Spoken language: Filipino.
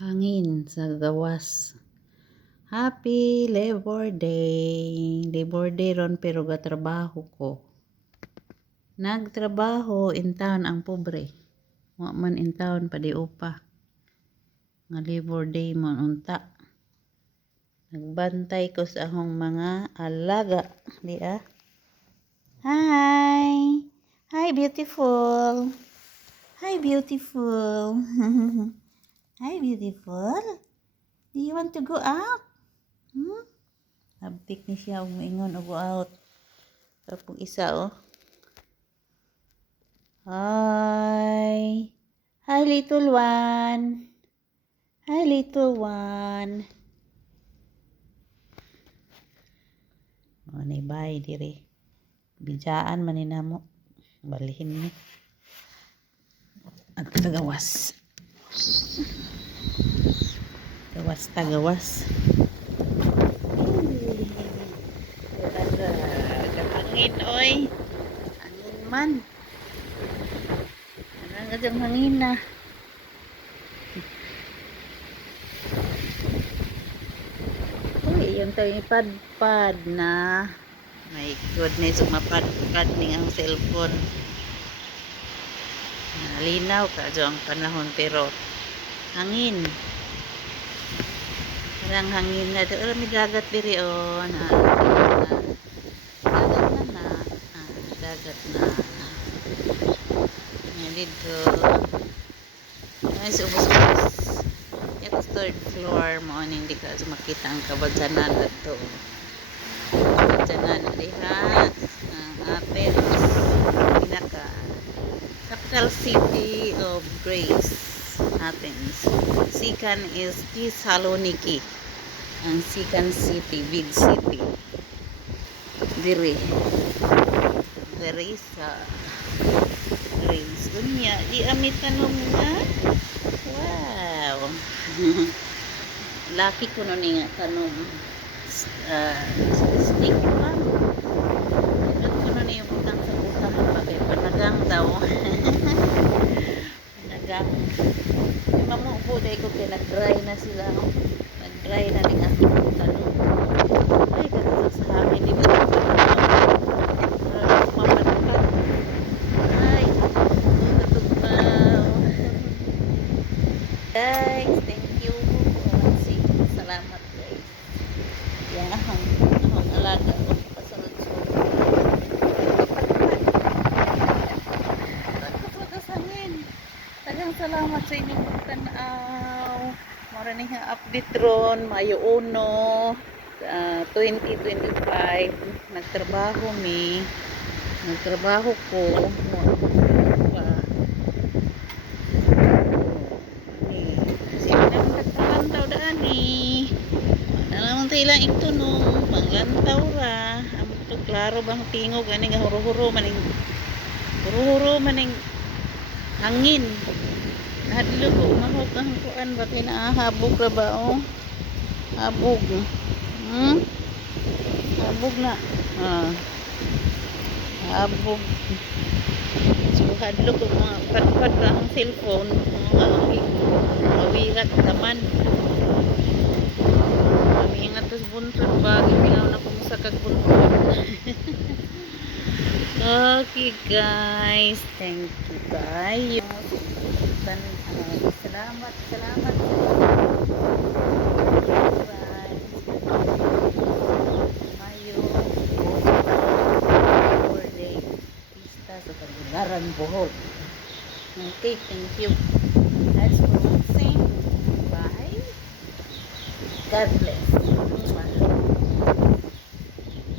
Hangin sa gawas. Happy Labor Day. Labor Day ron pero gatrabaho ko. Nagtrabaho in town ang pobre. Wa man in town pa di upa. Nga Labor Day mo unta. Nagbantay ko sa akong mga alaga. Di ah. Hi. Hi beautiful. Hi beautiful. Hi beautiful. Do you want to go out? Abtik ni siya umingon o go out. Tapos isa oh. Hi. Hi little one. Hi little one. Oh, naibay diri. Bijaan man ni namo. Balihin ni. At tagawas. Gawas. Hangin oy. Hangin man. Anong hangin na. Uy, yung tayo ipadpad na. My goodness, mapadpad ning ang cellphone. Linaw ka ang panahon pero hangin. Parang hangin na. May dagat diri o. Dagat na. Dito. Ay, ubos-ubos. Yung third floor mo. Hindi ka makita ang kabagsanan dito. Kabagsanan diha. Athens. Pinaka. Capital city of Greece. Athens. Second is Thessaloniki. Ang second city, big city. Diri sa Greece. Unya, di amit tanong na. Wow. Laki ko nun nga tanong. Stick pa. Ilan ko nun yung butang sa butang. Bakit panagang daw. Panagang. Yung mamubo dahil ko kaya nag-dry na sila. Nag-dry na rin ako tanong. Ay, kasi sa hangin. Di ba ito mapadpad? Ay, guys, thank you for watching. Salamat guys. Yan ang alaga ko pasunod-sunod. Pagkakas hangin. Tagang salamat sa inyong pagtanaw. Mara niya update ron, Mayo 1, 2025. Nagtrabaho ko. Ilang ito no, panglantaw ra. Amo to klaro bang tingog ani nga huro-huro maning hangin. Hadlo ko mahok ang kuan ba kay naahabog ra ba oh. Habog. Habog na. Habog. So hadlo ko mga padpad ra ang cellphone. Awirat naman. Ingat buntod ba ginaw na ko sa kagbuntod. Okay guys, thank you guys. Salamat. Mayo birthday pista sa Pagularan Bohol. Okay, thank you.